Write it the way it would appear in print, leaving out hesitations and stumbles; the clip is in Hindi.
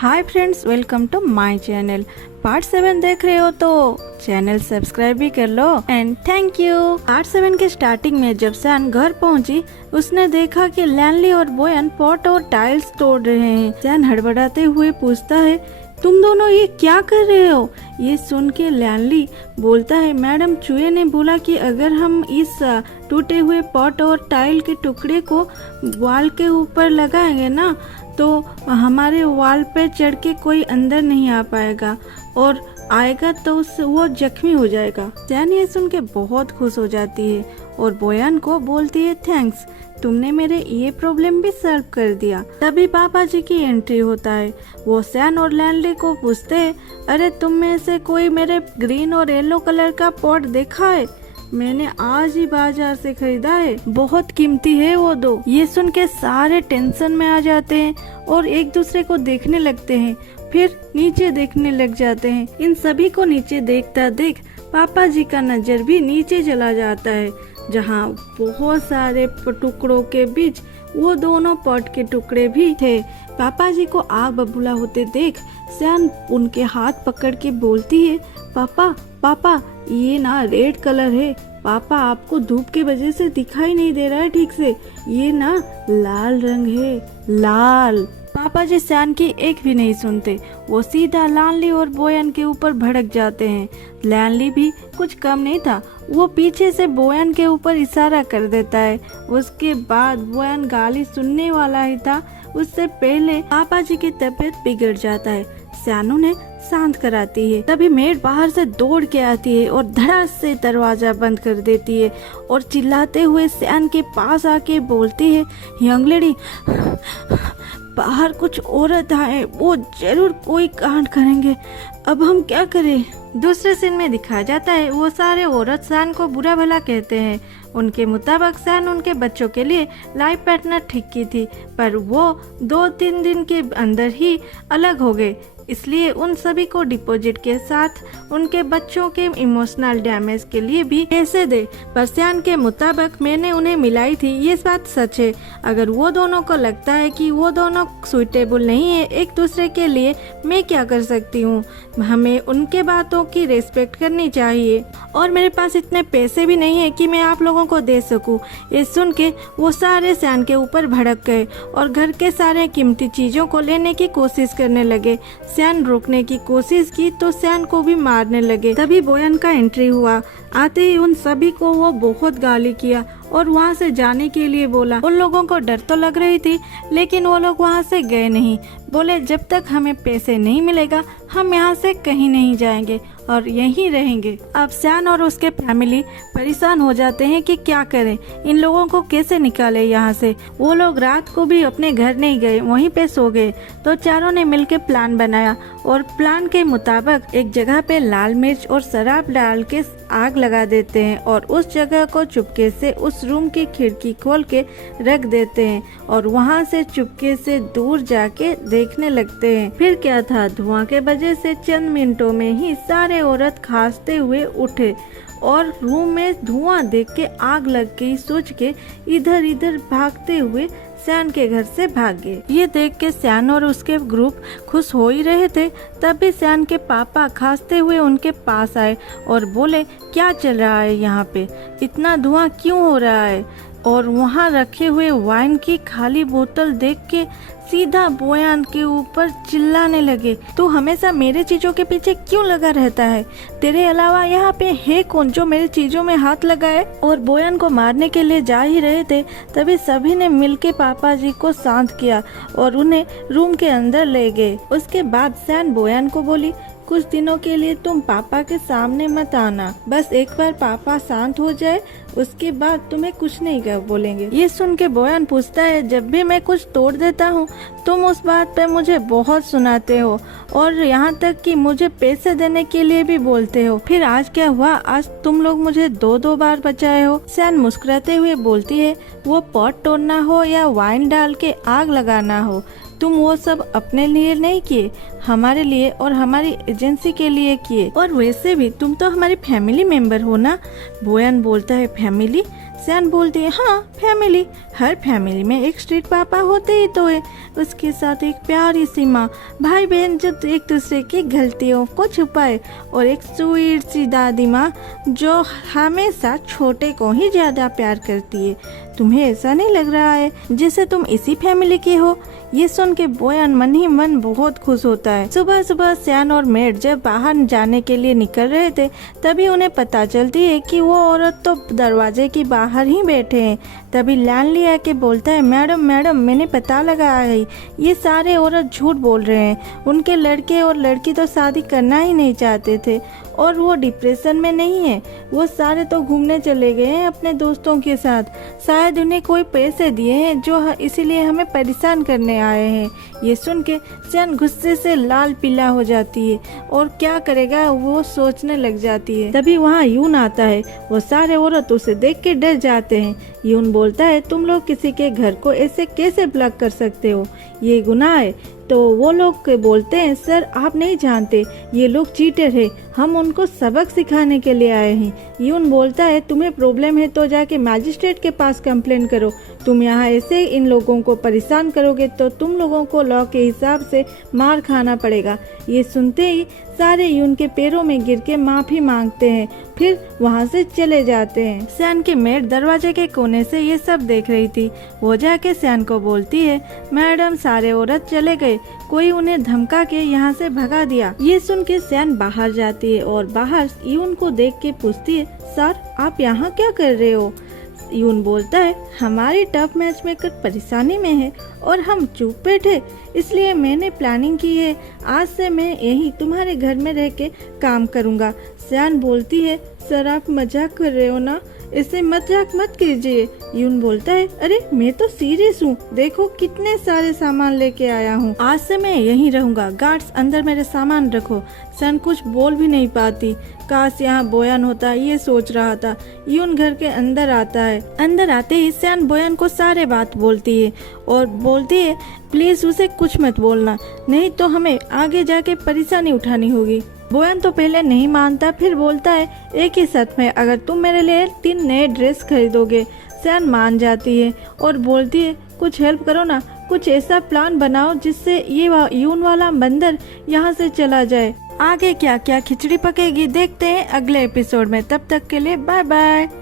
Hi friends, welcome to my channel. Part 7 देख रहे हो तो चैनल सब्सक्राइब भी कर लो एंड थैंक यू। पार्ट 7 के स्टार्टिंग में जब सैन घर पहुंची, उसने देखा कि लैनली और बोयन पॉट और टाइल्स तोड़ रहे हैं। सैन हड़बड़ाते हुए पूछता है, तुम दोनों ये क्या कर रहे हो? ये सुन के लैनली बोलता है, मैडम चूहे ने बोला कि अगर हम इस टूटे हुए पॉट और टाइल के टुकड़े को वॉल के ऊपर लगाएंगे ना, तो हमारे वॉल पे चढ़ के कोई अंदर नहीं आ पाएगा और आएगा तो वो जख्मी हो जाएगा। सैन ये सुन के बहुत खुश हो जाती है और बोयन को बोलती है, थैंक्स, तुमने मेरे ये प्रॉब्लम भी सॉल्व कर दिया। तभी पापा जी की एंट्री होता है। वो सैन और लैनली को पूछते हैं, अरे तुम में से कोई मेरे ग्रीन और येलो कलर का पॉट देखा है? मैंने आज ही बाजार से खरीदा है, बहुत कीमती है वो दो। ये सुन के सारे टेंशन में आ जाते हैं और एक दूसरे को देखने लगते हैं, फिर नीचे देखने लग जाते हैं। इन सभी को नीचे देखता देख पापा जी का नजर भी नीचे चला जाता है, जहाँ बहुत सारे टुकड़ों के बीच वो दोनों पॉट के टुकड़े भी थे। पापा जी को आग बबूला होते देख सैन उनके हाथ पकड़ के बोलती है, पापा पापा ये ना रेड कलर है, पापा आपको धूप की वजह से दिखाई नहीं दे रहा है ठीक से, ये ना लाल रंग है, लाल। पापा जी सैन की एक भी नहीं सुनते, वो सीधा लैनली और बोयन के ऊपर भड़क जाते हैं। लैनली भी कुछ कम नहीं था, वो पीछे से बोयन के ऊपर इशारा कर देता है। उसके बाद बोयन गाली सुनने वाला ही था, उससे पहले पापा जी की तबीयत बिगड़ जाता है। सैन उन्हें शांत कराती है। तभी मेड बाहर से दौड़ के आती है और धड़ास से दरवाजा बंद कर देती है और चिल्लाते हुए सैन के पास आके बोलती है, यंग लेडी, बाहर कुछ औरत आए, वो जरूर कोई कांड करेंगे, अब हम क्या करें? दूसरे सीन में दिखाया जाता है, वो सारे औरत सैन को बुरा भला कहते हैं। उनके मुताबिक सैन उनके बच्चों के लिए लाइफ पार्टनर ठीक की थी, पर वो 2-3 दिन के अंदर ही अलग हो गए, इसलिए उन सभी को डिपॉजिट के साथ उनके बच्चों के इमोशनल डैमेज के लिए भी पैसे दे। पर सैन के मुताबिक मैंने उन्हें मिलाई थी, ये बात सच है। अगर वो दोनों को लगता है कि वो दोनों सुइटेबल नहीं है एक दूसरे के लिए, मैं क्या कर सकती हूँ? हमें उनके बातों की रेस्पेक्ट करनी चाहिए और मेरे पास इतने पैसे भी नहीं है कि मैं आप लोगों को दे सकूं। ये सुन के वो सारे सैन के ऊपर भड़क गए और घर के सारे कीमती चीजों को लेने की कोशिश करने लगे। सैन रोकने की कोशिश की तो सैन को भी मारने लगे। तभी बोयन का एंट्री हुआ। आते ही उन सभी को वो बहुत गाली किया और वहाँ से जाने के लिए बोला। उन लोगों को डर तो लग रही थी, लेकिन वो लोग वहाँ से गए नहीं। बोले, जब तक हमें पैसे नहीं मिलेगा हम यहाँ से कहीं नहीं जाएंगे और यहीं रहेंगे। अब सैन और उसके फैमिली परेशान हो जाते हैं कि क्या करें, इन लोगों को कैसे निकाले यहाँ से। वो लोग रात को भी अपने घर नहीं गए, वहीं पे सो गए। तो चारों ने मिलकर प्लान बनाया और प्लान के मुताबिक एक जगह पे लाल मिर्च और शराब डाल के आग लगा देते हैं और उस जगह को चुपके से उस रूम की खिड़की खोल के रख देते हैं और वहाँ से चुपके से दूर जाके देखने लगते हैं। फिर क्या था, धुआं के वजह से चंद मिनटों में ही सारे औरत खांसते हुए उठे और रूम में धुआं देख के आग लग गई सोच के इधर इधर भागते हुए सैन के घर से भाग गए। ये देख के सैन और उसके ग्रुप खुश हो ही रहे थे, तभी सैन के पापा खांसते हुए उनके पास आए और बोले, क्या चल रहा है यहाँ पे, इतना धुआं क्यों हो रहा है? और वहाँ रखे हुए वाइन की खाली बोतल देख के सीधा बोयन के ऊपर चिल्लाने लगे, तू हमेशा मेरे चीजों के पीछे क्यों लगा रहता है? तेरे अलावा यहाँ पे है कौन जो मेरे चीजों में हाथ लगाए? और बोयन को मारने के लिए जा ही रहे थे, तभी सभी ने मिलके पापा जी को शांत किया और उन्हें रूम के अंदर ले गए। उसके बाद सैन बोयन को बोली, कुछ दिनों के लिए तुम पापा के सामने मत आना, बस एक बार पापा शांत हो जाए उसके बाद तुम्हें कुछ नहीं कर बोलेंगे। ये सुन के बोयन पूछता है, जब भी मैं कुछ तोड़ देता हूँ तुम उस बात पे मुझे बहुत सुनाते हो और यहाँ तक कि मुझे पैसे देने के लिए भी बोलते हो, फिर आज क्या हुआ? आज तुम लोग मुझे 2-2 बार बचाए हो। सैन मुस्कुराते हुए बोलती है, वो पॉट तोड़ना हो या वाइन डाल के आग लगाना हो, तुम वो सब अपने लिए नहीं किए, हमारे लिए और हमारी एजेंसी के लिए किए। और वैसे भी तुम तो हमारी फैमिली मेंबर हो ना। बोयन बोलता है, फैमिली? सैन बोलती है हाँ फैमिली, हर फैमिली में एक स्ट्रीट पापा होते ही तो है, उसके साथ एक प्यारी सी माँ, भाई बहन जो एक दूसरे की गलतियों को छुपाए, और एक स्वीट सी दादी माँ जो हमेशा छोटे को ही ज्यादा प्यार करती है। तुम्हें ऐसा नहीं लग रहा है जैसे तुम इसी फैमिली के हो? ये सुन के बोयान मन ही मन बहुत खुश होता है। सुबह सुबह सैन और मेड जब बाहर जाने के लिए निकल रहे थे तभी उन्हें पता चलती है कि वो औरत तो दरवाजे के बाहर ही बैठे हैं। तभी लैंडली आके बोलता है मैडम मैडम मैंने पता लगाया है, ये सारे औरत झूठ बोल रहे हैं, उनके लड़के और लड़की तो शादी करना ही नहीं चाहते थे और वो डिप्रेशन में नहीं है, वो सारे तो घूमने चले गए हैं अपने दोस्तों के साथ, शायद उन्हें कोई पैसे दिए हैं जो इसीलिए हमें परेशान करने आए हैं। ये सुन के सैन गुस्से से लाल पीला हो जाती है और क्या करेगा वो सोचने लग जाती है। तभी वहाँ यून आता है, वो सारे औरत उसे देख के डर जाते हैं। यून बोलता है तुम लोग किसी के घर को ऐसे कैसे ब्लॉक कर सकते हो, ये गुनाह है। तो वो लोग बोलते हैं सर आप नहीं जानते, ये लोग चीटर है, हम उनको सबक सिखाने के लिए आए हैं। यून बोलता है तुम्हें प्रॉब्लम है तो जाके मैजिस्ट्रेट के पास कंप्लेन करो, तुम यहाँ ऐसे इन लोगों को परेशान करोगे तो तुम लोगों को लॉ के हिसाब से मार खाना पड़ेगा। ये सुनते ही सारे यून के पैरों में गिर के माफी मांगते हैं, फिर वहाँ से चले जाते हैं। सैन की मेड दरवाजे के कोने से ये सब देख रही थी। वो जाके सैन को बोलती है मैडम सारे औरत चले गए, कोई उन्हें धमका के यहाँ से भगा दिया। ये सुन के सैन बाहर जाती है और बाहर यून को देख के पूछती है सर आप यहाँ क्या कर रहे हो? यून बोलता है हमारी टफ मैच मेकर परेशानी में है और हम चुप बैठे, इसलिए मैंने प्लानिंग की है, आज से मैं यही तुम्हारे घर में रह के काम करूँगा। सैन बोलती है सर आप मजाक कर रहे हो ना, इसे मजाक मत कीजिए। यून बोलता है अरे मैं तो सीरियस हूँ, देखो कितने सारे सामान लेके आया हूँ, आज से मैं यहीं रहूँगा, गार्ड्स अंदर मेरे सामान रखो। सैन कुछ बोल भी नहीं पाती, काश यहाँ बोयान होता ये सोच रहा था। यून घर के अंदर आता है, अंदर आते ही सैन बोयान को सारे बात बोलती है और बोलती है प्लीज उसे कुछ मत बोलना, नहीं तो हमें आगे जाके परेशानी उठानी होगी। बोयान तो पहले नहीं मानता, फिर बोलता है एक ही शर्त में, अगर तुम मेरे लिए 3 नए ड्रेस खरीदोगे। सैन मान जाती है और बोलती है कुछ हेल्प करो ना, कुछ ऐसा प्लान बनाओ जिससे ये यून वाला बंदर यहाँ से चला जाए। आगे क्या क्या खिचड़ी पकेगी देखते हैं अगले एपिसोड में, तब तक के लिए बाय बाय।